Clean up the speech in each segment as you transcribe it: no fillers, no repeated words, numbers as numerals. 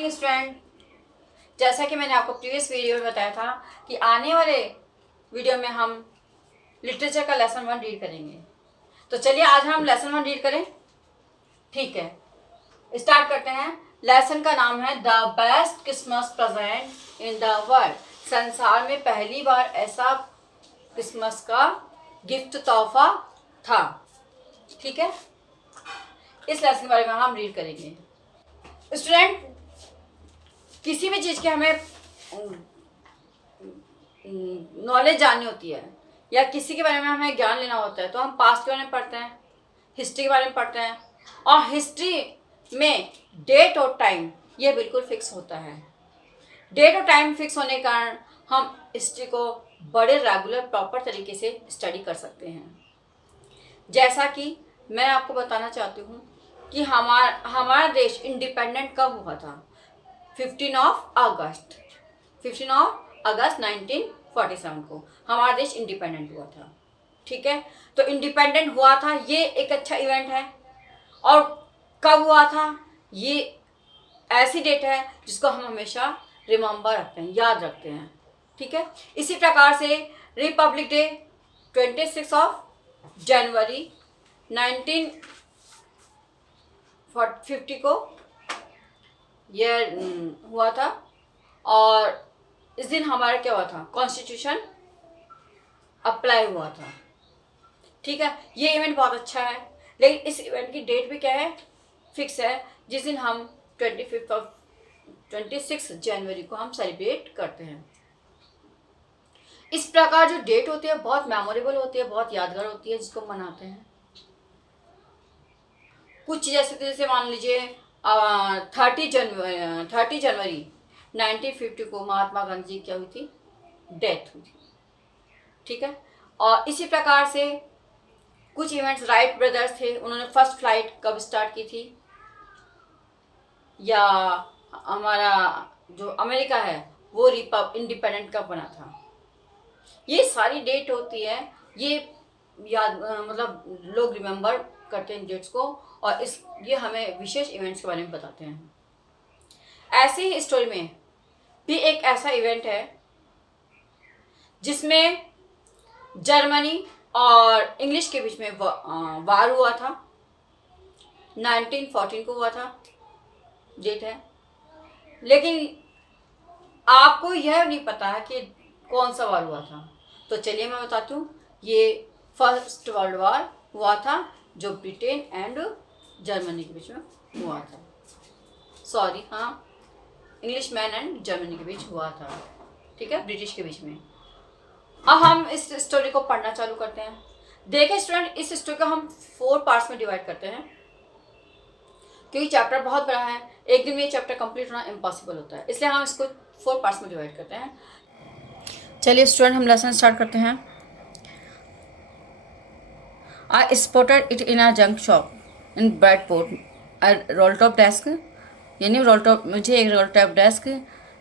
Student, जैसा कि मैंने आपको प्रीवियस वीडियो में बताया था कि आने वाले वीडियो में हम लिटरेचर का लेसन 1 रीड करेंगे। तो चलिए आज हम लेसन 1 रीड करें। ठीक है, स्टार्ट करते हैं। लेसन का नाम है the best Christmas present in the world. संसार में पहली बार ऐसा क्रिसमस का गिफ्ट तोहफा था। ठीक है, इस लेसन के बारे में हम रीड करेंगे। स्टूडेंट, किसी भी चीज़ की हमें नॉलेज जाननी होती है या किसी के बारे में हमें ज्ञान लेना होता है तो हम पास्ट के बारे में पढ़ते हैं, हिस्ट्री के बारे में पढ़ते हैं। और हिस्ट्री में डेट और टाइम ये बिल्कुल फिक्स होता है। डेट और टाइम फिक्स होने के कारण हम हिस्ट्री को बड़े रेगुलर प्रॉपर तरीके से स्टडी कर सकते हैं। जैसा कि मैं आपको बताना चाहती हूँ कि हमारा देश इंडिपेंडेंट कब हुआ था। 15 अगस्त 1947 को हमारा देश इंडिपेंडेंट हुआ था। ठीक है, तो इंडिपेंडेंट हुआ था, ये एक अच्छा इवेंट है। और कब हुआ था, ये ऐसी डेट है जिसको हम हमेशा रिमेंबर रखते हैं, याद रखते हैं। ठीक है, इसी प्रकार से रिपब्लिक डे 26 जनवरी 1950 को यह हुआ था। और इस दिन हमारा क्या हुआ था, कॉन्स्टिट्यूशन अप्लाई हुआ था। ठीक है, ये इवेंट बहुत अच्छा है, लेकिन इस इवेंट की डेट भी क्या है, फिक्स है, जिस दिन हम 26 जनवरी को हम सेलिब्रेट करते हैं। इस प्रकार जो डेट होती है बहुत मेमोरेबल होती है, बहुत यादगार होती है, जिसको मनाते हैं। कुछ जैसे मान लीजिए 30 जनवरी 1950 को महात्मा गांधी जी क्या हुई थी, डेथ हुई थी। ठीक है, और इसी प्रकार से कुछ इवेंट्स, राइट ब्रदर्स थे, उन्होंने फर्स्ट फ्लाइट कब स्टार्ट की थी, या हमारा जो अमेरिका है वो इंडिपेंडेंट कब बना था। ये सारी डेट होती है, ये याद मतलब लोग रिमेंबर करते हैं डेट्स को, और ये हमें विशेष इवेंट्स के बारे में बताते हैं। ऐसे ही स्टोरी में भी एक ऐसा इवेंट है जिसमें जर्मनी और इंग्लिश के बीच में वार हुआ था। 1914 को हुआ था, डेट है, लेकिन आपको यह नहीं पता है कि कौन सा वार हुआ था। तो चलिए मैं बताती हूँ। ये फर्स्ट वर्ल्ड वार हुआ था जो ब्रिटेन एंड जर्मनी के बीच में हुआ था। सॉरी, हाँ, इंग्लिश मैन एंड जर्मनी के बीच हुआ था। ठीक है, ब्रिटिश के बीच में। अब हम इस स्टोरी को पढ़ना चालू करते हैं। देखिए स्टूडेंट, इस स्टोरी को हम 4 पार्ट्स में डिवाइड करते हैं, क्योंकि चैप्टर बहुत बड़ा है, एक दिन में ये चैप्टर कंप्लीट होना इम्पॉसिबल होता है, इसलिए हम इसको 4 पार्ट्स में डिवाइड करते हैं। चलिए स्टूडेंट, हम लेसन स्टार्ट करते हैं। I spotted it in a junk shop in Bradford. A roll-top desk, यानी मुझे एक role top desk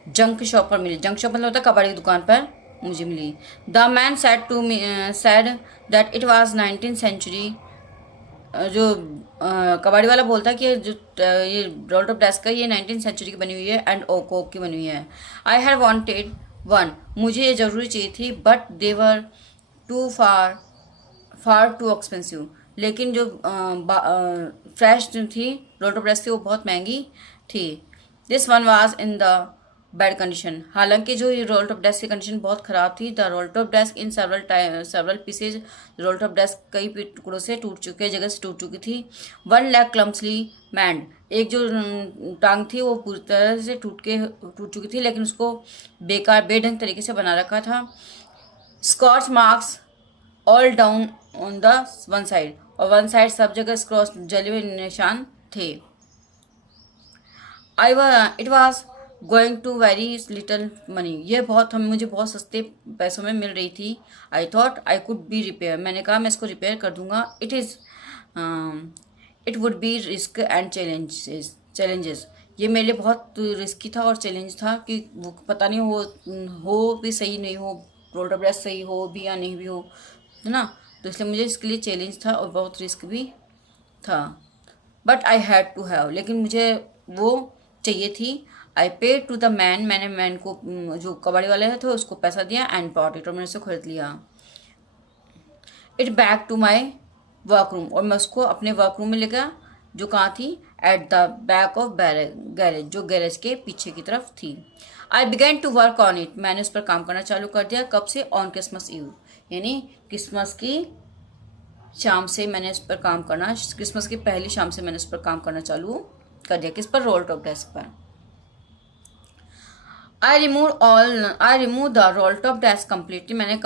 junk shop पर मिली। जंक शॉप मतलब होता है कबाड़ी की दुकान पर मुझे मिली। The man said that it was 19th century। जो कबाड़ी वाला बोलता है कि जो ये रोल टॉप डेस्क है ये 19th सेंचुरी की बनी हुई है एंड ओक की बनी हुई है। आई हैड वांटेड वन, मुझे ये ज़रूरी चाहिए थी, but they were too far too expensive. लेकिन जो फ्रेश थी रोल टॉप डेस्क थी वो बहुत महंगी थी। This one was in the bad condition, हालांकि जो ये रोल टॉप डेस्क की कंडीशन बहुत ख़राब थी। The roll top desk in several pieces, role top desk कई टुकड़ों से कई जगह से टूट चुकी थी। 1 leg clumsily मैंड, एक जो टांग थी वो पूरी तरह से टूट चुकी थी, लेकिन उसको बेढंग तरीके से बना रखा था। Scotch marks all down on the one side, और वन साइड सब जगह क्रॉस जले हुए निशान थे। It was going to very little money, ये मुझे बहुत सस्ते पैसों में मिल रही थी। I thought I could be repair, मैंने कहा मैं इसको रिपेयर कर दूंगा। It would be risk and challenges, ये मेरे लिए बहुत रिस्की था और चैलेंज था कि वो पता नहीं हो भी सही नहीं हो, रोल टॉप डेस्क सही हो भी या नहीं भी हो, है ना। तो इसलिए मुझे इसके लिए चैलेंज था और बहुत रिस्क भी था। But I had to have, लेकिन मुझे वो चाहिए थी। I pay to the man, मैंने मैन को जो कबाड़ी वाले थे उसको पैसा दिया, एंड बॉट इट, और मैंने उसे खरीद लिया। इट बैक टू माई वर्करूम, और मैं उसको अपने वर्करूम में ले गया, जो कहाँ थी, at the back of garage, जो गैरेज के पीछे की तरफ थी। I began to work on it, मैंने उस पर काम करना चालू कर दिया। कब से? ऑन क्रिसमस ईव, यानी क्रिसमस की शाम से मैंने इस पर काम करना, क्रिसमस की पहली शाम से मैंने इस पर काम करना चालू कर दिया। किस पर? रोल टॉप डेस्क पर। I remove the roll top desk completely, मैंने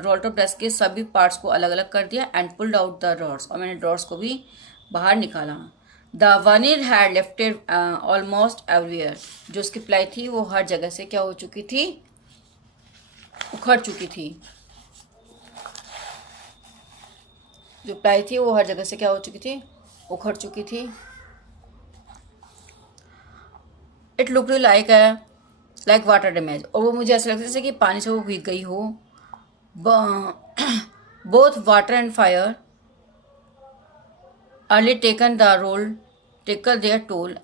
रोल टॉप डेस्क के सभी पार्ट्स को अलग अलग कर दिया। And pulled out the drawers, और मैंने ड्रॉर्स को भी बाहर निकाला। The veneer had lifted almost everywhere, जो उसकी प्लाई थी वो हर जगह से क्या हो चुकी थी? उखड़ चुकी थी। जो प्लाई थी वो हर जगह से क्या हो चुकी थी? उखड़ चुकी थी। It look like water damage, और वो मुझे ऐसा लगता है जैसे कि पानी से वो भीग गई हो। Both water and fire early taken their toll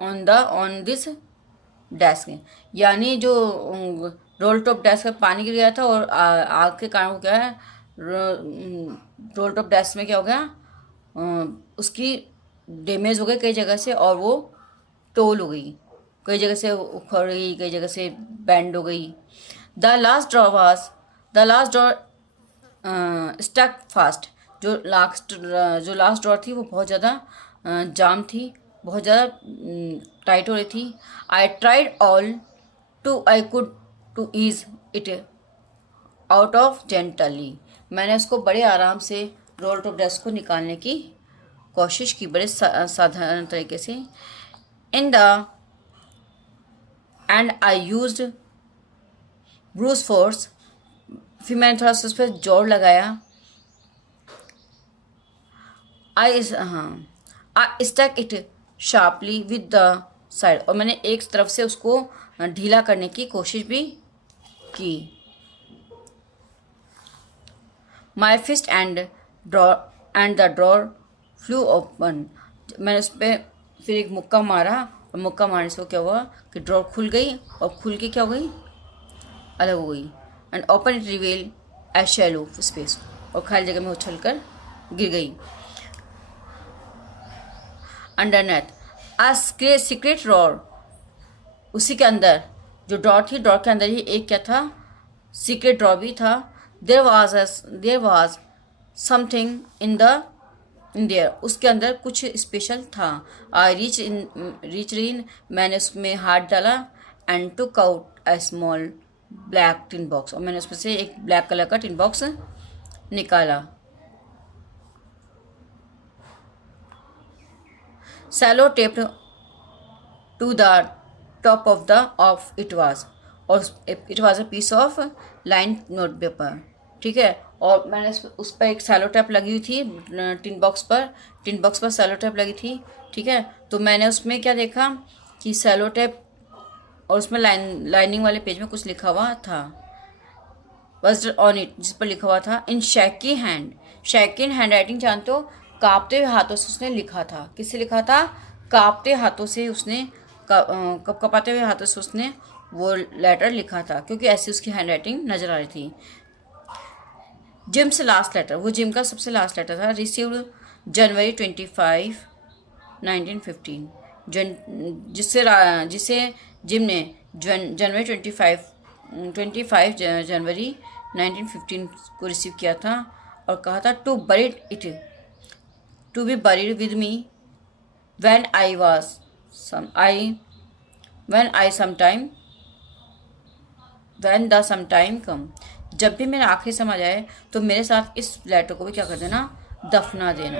on this desk, यानी जो रोल टॉप डेस्क पर पानी गिर गया था और आग के कारण क्या है, रोल टॉप डेस्क में क्या हो गया, उसकी डैमेज हो गई कई जगह से, और वो टोल हो गई, कई जगह से उखड़ गई, कई जगह से बैंड हो गई। The last drawer stuck fast, जो लास्ट ड्रॉर थी वो बहुत ज़्यादा जाम थी, बहुत ज़्यादा टाइट हो रही थी। I tried all I could to ease it out of gently, मैंने उसको बड़े आराम से रोल टॉप डेस्क को निकालने की कोशिश की, बड़े साधारण तरीके से। And I used brute force, फिर मैंने थोड़ा सा उस पर जोर लगाया। I stuck it sharply with the side, और मैंने एक तरफ से उसको ढीला करने की कोशिश भी की। My fist and the drawer flew open, मैंने उस पर फिर एक मुक्का मारा, और मुक्का मारने से वो क्या हुआ कि ड्रॉर खुल गई, और खुल के क्या हो गई, अलग हो गई। And open it reveal A shallow space, और खाली जगह में उछल कर गिर गई। अंडरनेथ आ सीक्रेट ड्रॉर, उसी के अंदर जो ड्रॉर थी, ड्रॉर के अंदर ही एक क्या था, सीक्रेट ड्रॉर भी था। There was something in there, उसके अंदर कुछ स्पेशल था। आई रीच इन, मैंने उसमें हाथ डाला। And took out a small black tin box, और मैंने उसमें से एक ब्लैक कलर का टिन बॉक्स निकाला। Sellotaped to the top of it was, और it was a piece of line note paper, ठीक है। और मैंने उस पर एक सैलो टेप लगी हुई थी, टिन बॉक्स पर सैलो टेप लगी थी, ठीक है। तो मैंने उसमें क्या देखा कि सैलो टेप, और उसमें लाइनिंग वाले पेज में कुछ लिखा हुआ था, बस ऑन इट, जिस पर लिखा हुआ था इन शैकी हैंड राइटिंग, जानते हो, कांपते हुए हाथों से उसने लिखा था। किससे लिखा था? कांपते हाथों से उसने, कपाते हुए हाथों से उसने वो लेटर लिखा था, क्योंकि ऐसी उसकी हैंड राइटिंग नजर आ रही थी। जिम्स लास्ट लेटर, वो जिम का सबसे लास्ट लेटर था। रिसीव्ड जनवरी 25, 1915, जिसे जिम ने जनवरी 25 जनवरी 1915 को रिसीव किया था, और कहा था to be buried with me when the sometime come, जब भी मेरा आखिरी समय आए तो मेरे साथ इस लेटर को भी क्या कर देना, दफना देना।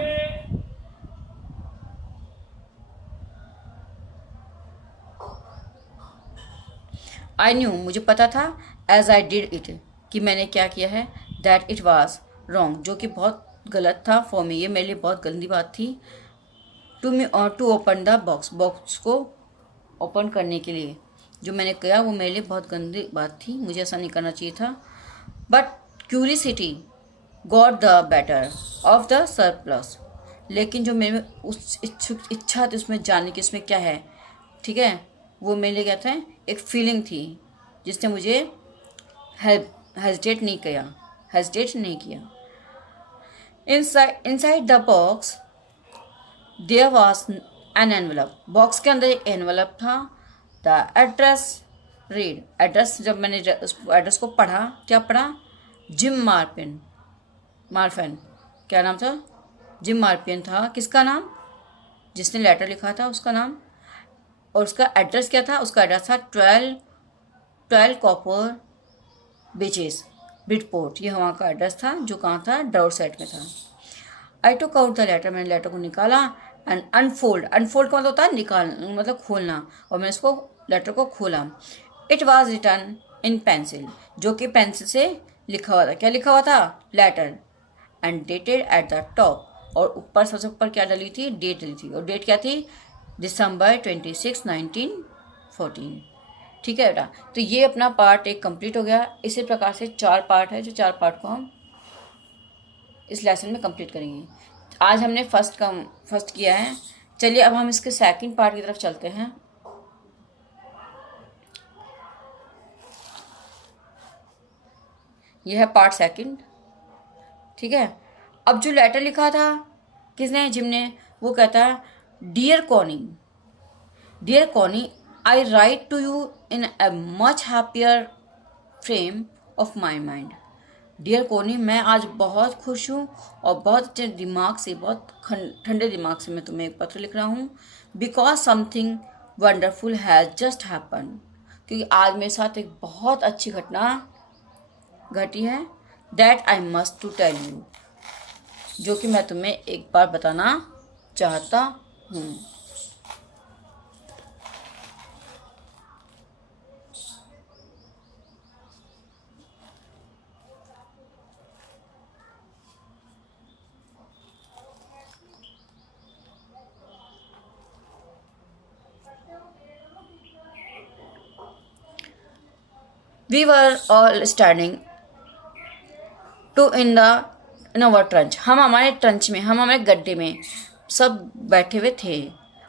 आई न्यू, मुझे पता था, एज आई डिड इट, कि मैंने क्या किया है, दैट इट वॉज रॉन्ग, जो कि बहुत गलत था फॉर मी, ये मेरे लिए बहुत गंदी बात थी। टू ओपन द बॉक्स को ओपन करने के लिए जो मैंने किया वो मेरे लिए बहुत गंदी बात थी, मुझे ऐसा नहीं करना चाहिए था। But curiosity got the better of the surplus, लेकिन जो मेरे उस इच्छा थी उसमें जानने की, उसमें क्या है, ठीक है, वो मेरे लिए क्या था, एक फीलिंग थी जिसने मुझे हेजिटेट नहीं किया। Inside the box there was an envelope, box के अंदर एक एनवलप था। द एड्रेस रीड, एड्रेस, जब मैंने उस एड्रेस को पढ़ा, क्या पढ़ा, जिम मार्फेन, क्या नाम था, जिम मार्पियन था। किसका नाम, जिसने लेटर लिखा था उसका नाम। और उसका एड्रेस क्या था, उसका एड्रेस था 12 कॉपर बीचेस ब्रिडपोर्ट, ये वहाँ का एड्रेस था जो कहाँ था, डॉरसेट में था। आई टुक आउट द लेटर, मैंने लेटर को निकाला एंड अनफोल्ड का मतलब होता है निकाल, मतलब खोलना, और मैंने उसको लेटर को खोला। It was written in pencil, जो कि पेंसिल से लिखा हुआ था। क्या लिखा हुआ था, letter, and dated at the top, और ऊपर सबसे ऊपर क्या डली थी, डेट डली थी, और डेट क्या थी, दिसंबर 26, 1914। ठीक है बेटा, तो ये अपना पार्ट एक कंप्लीट हो गया। इसी प्रकार से 4 पार्ट है, जो 4 पार्ट को हम इस लेसन में कंप्लीट करेंगे। आज हमने फर्स्ट किया है। चलिए अब हम इसके सेकंड पार्ट की तरफ चलते हैं। यह है पार्ट सेकंड। ठीक है, अब जो लेटर लिखा था किसने, जिम ने, वो कहता है, dear Connie, I write to you in a much happier frame of my mind. Dear Connie, मैं आज बहुत खुश हूँ और बहुत अच्छे दिमाग से, बहुत ठंडे दिमाग से मैं तुम्हें एक पत्र लिख रहा हूँ। Because something wonderful has just happen, क्योंकि आज मेरे साथ एक बहुत अच्छी घटना घटी है। That I must to tell you, जो कि मैं तुम्हें एक बार बताना चाहता हूँ। We were all standing in our trench, हम हमारे ट्रंच में, हम हमारे गड्ढे में सब बैठे हुए थे।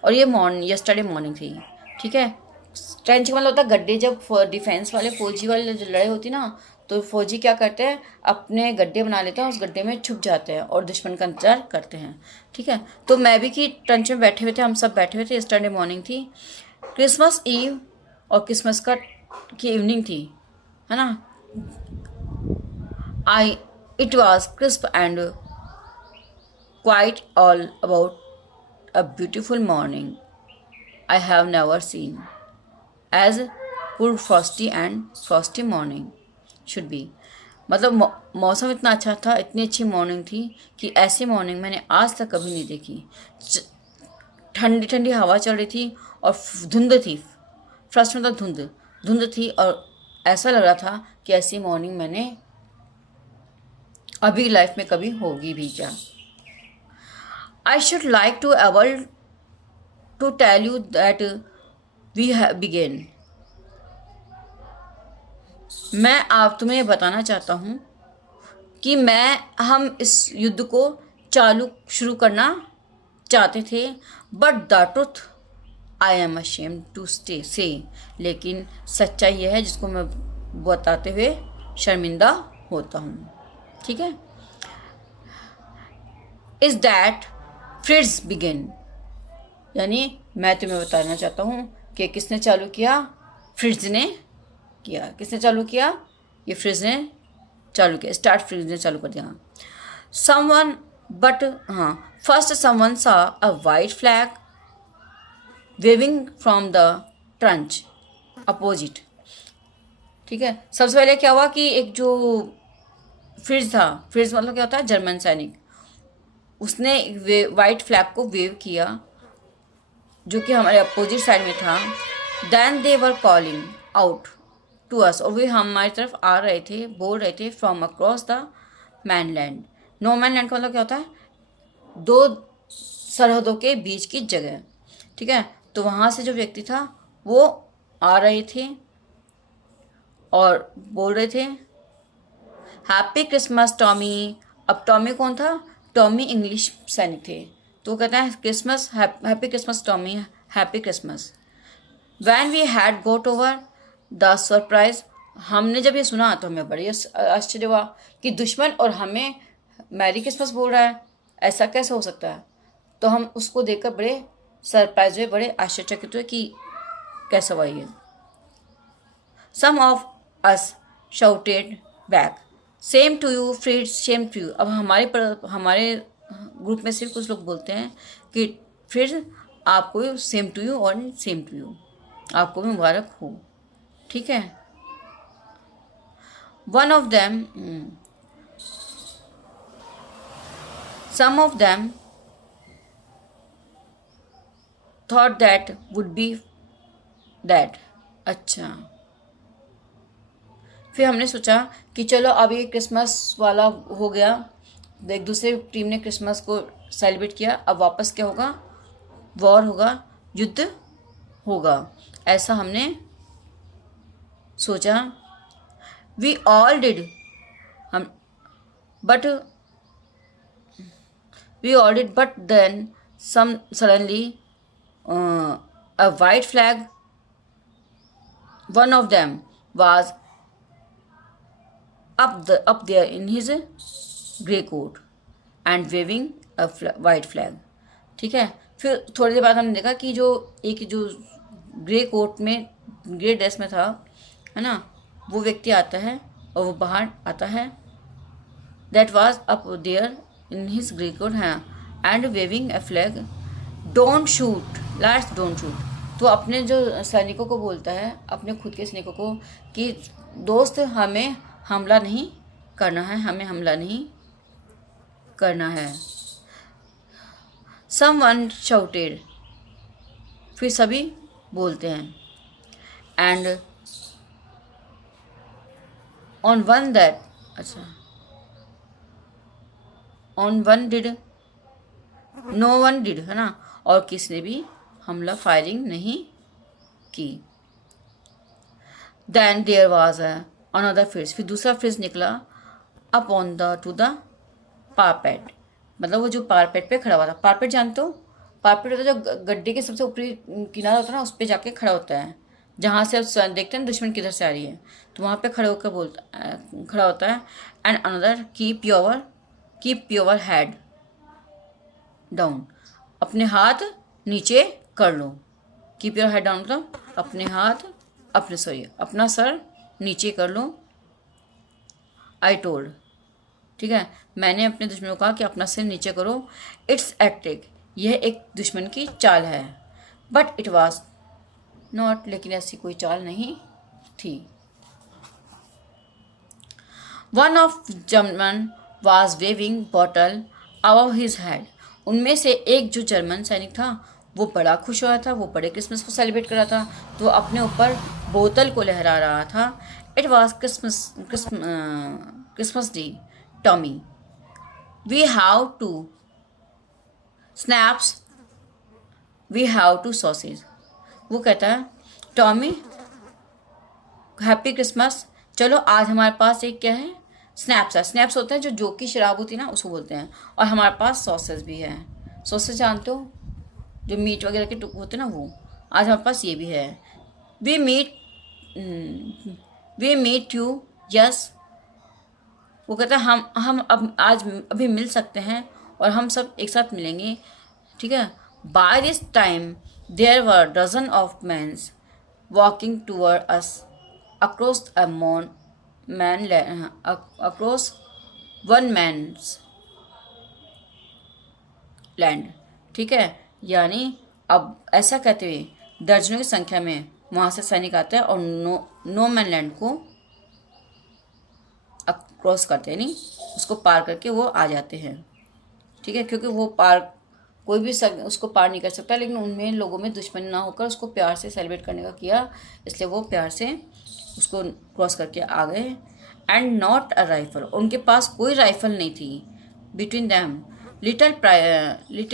और ये यस्टरडे मॉर्निंग थी। ठीक है, ट्रंच का मतलब होता है गड्ढे। जब डिफेंस वाले, फौजी वाले जो लड़ाई होती ना, तो फौजी क्या करते हैं, अपने गड्ढे बना लेते हैं, उस गड्ढे में छुप जाते हैं और दुश्मन का इंतजार करते हैं। ठीक है, तो मैं भी की ट्रंच में बैठे हुए थे, हम सब बैठे हुए थे। यस्टरडे मॉर्निंग थी, क्रिसमस ईव, और क्रिसमस की इवनिंग थी, है ना। It was crisp and quite all about a beautiful morning I have never seen, as good frosty morning should be। मतलब मौसम इतना अच्छा था, इतनी अच्छी मॉर्निंग थी कि ऐसी मॉर्निंग मैंने आज तक कभी नहीं देखी। ठंडी ठंडी हवा चल रही थी और धुंध थी। फर्स्ट मतलब धुंध थी, और ऐसा लग रहा था कि ऐसी मॉर्निंग मैंने अभी लाइफ में कभी होगी भी क्या। I should like to able to tell you that we have began. मैं आप तुम्हें बताना चाहता हूँ कि हम इस युद्ध को शुरू करना चाहते थे। But the truth I am ashamed to say, लेकिन सच्चाई यह है जिसको मैं बताते हुए शर्मिंदा होता हूँ। ठीक है, इज दैट फ्रिट्ज बिगिन, यानी मैं तुम्हें बताना चाहता हूँ कि किसने चालू किया, फ्रिट्ज ने किया। किसने चालू किया, ये फ्रिट्ज ने चालू किया, स्टार्ट फ्रिट्ज ने चालू कर दिया। समवन, बट हाँ, first someone saw a white flag waving from the trench opposite. ठीक है, सबसे पहले क्या हुआ कि एक जो फ्रिट्ज था, फ्रिट्ज मतलब क्या होता है, जर्मन सैनिक, उसने वाइट फ्लैग को वेव किया जो कि हमारे अपोजिट साइड में था। Then they were calling out to us, और वे हमारी तरफ आ रहे थे, बोल रहे थे, from across the mainland. No mainland का मतलब क्या होता है, 2 सरहदों के बीच की जगह। ठीक है, तो वहाँ से जो व्यक्ति था वो आ रहे थे और बोल रहे थे, हैप्पी क्रिसमस टॉमी। अब टॉमी कौन था, टॉमी इंग्लिश सैनिक थे, तो कहता है Christmas, happy Christmas Tommy, happy Christmas. When we had got over the surprise, हमने जब ये सुना तो हमें बड़ी आश्चर्य हुआ कि दुश्मन और हमें मैरी क्रिसमस बोल रहा है, ऐसा कैसे हो सकता है। तो हम उसको देखकर बड़े सरप्राइज हुए, बड़े आश्चर्यचकित हुए कि कैसा हुआ ये। Some of us shouted back, same to you friends, same to you. अब हमारे ग्रुप में सिर्फ कुछ लोग बोलते हैं कि फ्रिड्स आपको सेम टू यू और सेम टू यू, आपको भी मुबारक हो, ठीक है। One of them, some of them thought that would be that, अच्छा। फिर हमने सोचा कि चलो अब ये क्रिसमस वाला हो गया, एक दूसरे टीम ने क्रिसमस को सेलिब्रेट किया, अब वापस क्या होगा, वॉर होगा, युद्ध होगा, ऐसा हमने सोचा। वी ऑल डिड, हम but we all did, but then some suddenly a white flag, one of them was up there in his grey coat and waving a white flag, ठीक है। फिर थोड़ी देर बाद हमने देखा कि जो ग्रे कोट में, ग्रे ड्रेस में था, है ना, वो व्यक्ति आता है और वो बाहर आता है। That was up there in his grey coat, है, and waving a flag, don't shoot last, don't shoot. तो अपने जो सैनिकों को बोलता है, अपने खुद के सैनिकों को, कि दोस्त हमें हमला नहीं करना है, हमें हमला नहीं करना है। समवन शाउटेड, फिर सभी बोलते हैं, एंड ऑन वन दैट, अच्छा, on one did, no one did, है ना, और किसने भी हमला फायरिंग नहीं की। Then there was another fridge, फिर दूसरा फ्रिज निकला, up on the to the parapet, मतलब वो जो पारपेट पे खड़ा हुआ था। पारपेट जानते हो, पारपेट होता है जो गड्ढे के सबसे ऊपरी किनारा होता है ना, उस पर जाके खड़ा होता है, जहाँ से देखते हैं दुश्मन किधर से आ रही है, तो वहाँ पे खड़े होकर खड़ा होता है। And another keep your head down, अपने हाथ नीचे कर लो। कीप योर हेड डाउन मतलब अपना सर नीचे कर लो। आई टोल्ड, ठीक है, मैंने अपने दुश्मनों को कहा कि अपना सिर नीचे करो। इट्स एक्टिक, यह एक दुश्मन की चाल है। बट इट वॉज नॉट, लेकिन ऐसी कोई चाल नहीं थी। One of German was waving bottle above his head, उनमें से एक जो जर्मन सैनिक था वो बड़ा खुश हो रहा था, वो बड़े क्रिसमस को सेलिब्रेट कर रहा था, तो अपने ऊपर बोतल को लहरा रहा था। It was Christmas day Tommy, we have two schnapps, we have two sausage. वो कहता है, टॉमी हैप्पी क्रिसमस, चलो आज हमारे पास एक क्या है, स्नैप्स है। स्नैप्स होते हैं जो की शराब होती है ना, उसको बोलते हैं। और हमारे पास सॉसेज भी है। सॉसेज जानते हो, जो मीट वगैरह के टुकड़े होते हैं ना, वो। आज हमारे पास ये भी है। We meet you, yes. वो कहता है हम अब आज अभी मिल सकते हैं और हम सब एक साथ मिलेंगे, ठीक है। By this time there were dozen of man's walking toward us across across one man's land, ठीक है। यानी अब ऐसा कहते हुए दर्जनों की संख्या में वहाँ से सैनिक आते हैं और नो मैन लैंड को क्रॉस करते हैं, नहीं उसको पार करके वो आ जाते हैं, ठीक है। क्योंकि वो पार कोई भी उसको पार नहीं कर सकता, लेकिन उनमें लोगों में दुश्मनी ना होकर उसको प्यार से सेलिब्रेट करने का किया, इसलिए वो प्यार से उसको क्रॉस करके आ गए। एंड नॉट अ राइफल, उनके पास कोई राइफल नहीं थी। Between them little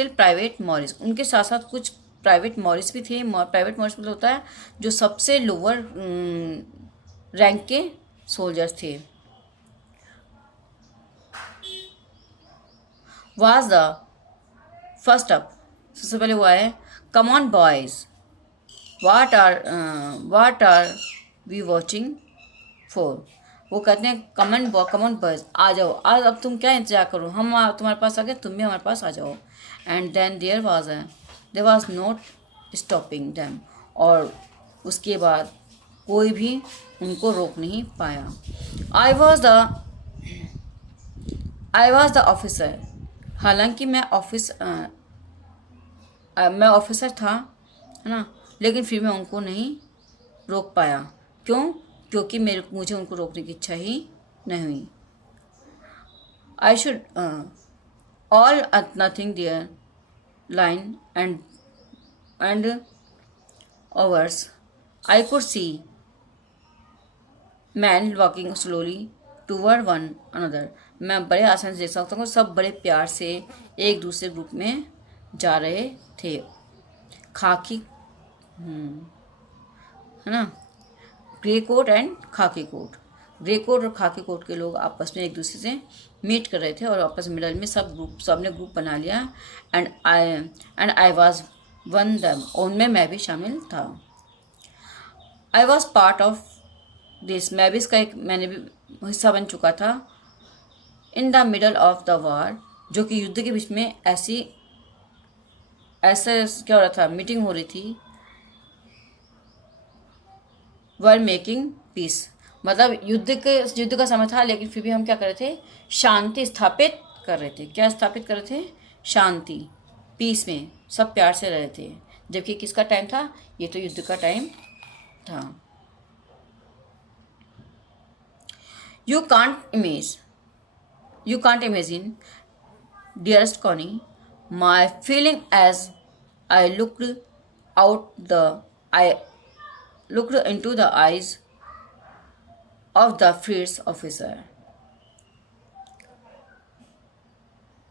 private Morris, उनके साथ साथ कुछ प्राइवेट मॉरिस भी थे। प्राइवेट मॉरिस मतलब होता है जो सबसे लोअर रैंक के सोल्जर्स थे। वाज द फर्स्ट अप, सबसे पहले हुआ है, come on boys, what are we watching for. वो कहते हैं कमन बस, आ जाओ, आज अब तुम क्या इंतजार करो, हम तुम्हारे पास आ गए, तुम भी हमारे पास आ जाओ। And then there was not stopping them. और उसके बाद कोई भी उनको रोक नहीं पाया। I was the officer. हालांकि मैं ऑफिसर था, है ना, लेकिन फिर मैं उनको नहीं रोक पाया। क्यों? क्योंकि मुझे उनको रोकने की इच्छा ही नहीं हुई। I should all at nothing their line and overs I could see man walking slowly toward one another. मैं बड़े आसानी से देख सकता हूँ सब बड़े प्यार से एक दूसरे ग्रुप में जा रहे थे। खाकी, है ना, ग्रे कोट एंड खाकी कोट। ग्रे कोट और खाकी कोट के लोग आपस में एक दूसरे से मीट कर रहे थे और आपस में मिडल में सबने ग्रुप बना लिया। And I was one them, उनमें मैं भी शामिल था। I was part of this, मैं भी इसका मैंने भी हिस्सा बन चुका था। In the middle of the war, जो कि युद्ध के बीच में ऐसे क्या हो रहा था, मीटिंग हो रही थी। वर मेकिंग पीस, मतलब युद्ध का समय था, लेकिन फिर भी हम क्या कर रहे थे, शांति स्थापित कर रहे थे। क्या स्थापित कर रहे थे? शांति, पीस में सब प्यार से रह रहे थे। जबकि किसका टाइम था? ये तो युद्ध का टाइम था। You can't imagine dearest Connie my feeling as I looked into the eyes of the fierce officer.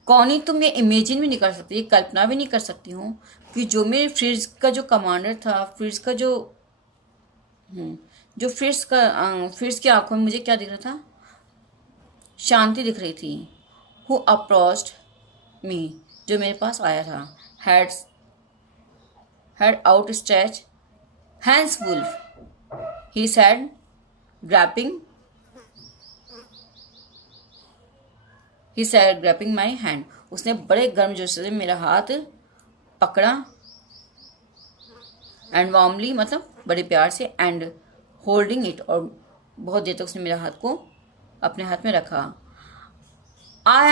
कौनी, तुम ये इमेजिन भी नहीं कर सकती, ये कल्पना भी नहीं कर सकती हूँ कि जो मेरे फ्रिज का जो कमांडर था, फ्रिज का जो फ्रिज की आंखों में मुझे क्या दिख रहा था? शांति दिख रही थी। Who approached me, जो मेरे पास आया था, had outstretched hands wolf, he said, grabbing my hand. उसने बड़े गर्मजोशी से मेरा हाथ पकड़ा। एंड वार्मली, मतलब बड़े प्यार से, एंड होल्डिंग इट, और बहुत देर तक उसने मेरा हाथ को अपने हाथ में रखा। आई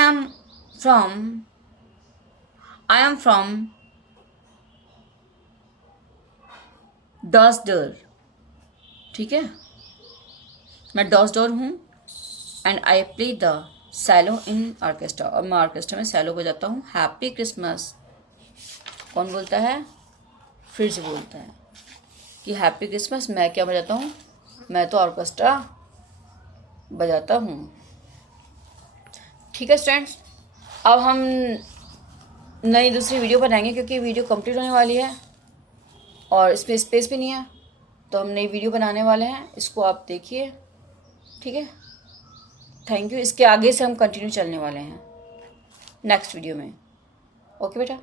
एम फ्रॉम डॉसडर, ठीक है, मैं डॉसडर हूँ। And I play the cello in orchestra, और मैं ऑर्केस्ट्रा में सैलो बजाता हूँ। हैप्पी क्रिसमस, कौन बोलता है? फ्रिज बोलता है कि हैप्पी क्रिसमस। मैं क्या बजाता हूँ? मैं तो ऑर्केस्ट्रा बजाता हूँ। ठीक है स्टूडेंट्स, अब हम नई दूसरी वीडियो बनाएंगे, क्योंकि वीडियो कंप्लीट होने वाली है और इसमें स्पेस भी नहीं है, तो हम नई वीडियो बनाने वाले हैं। इसको आप देखिए, ठीक है। Thank you. इसके आगे से हम कंटिन्यू चलने वाले हैं नेक्स्ट वीडियो में। ओके बेटा।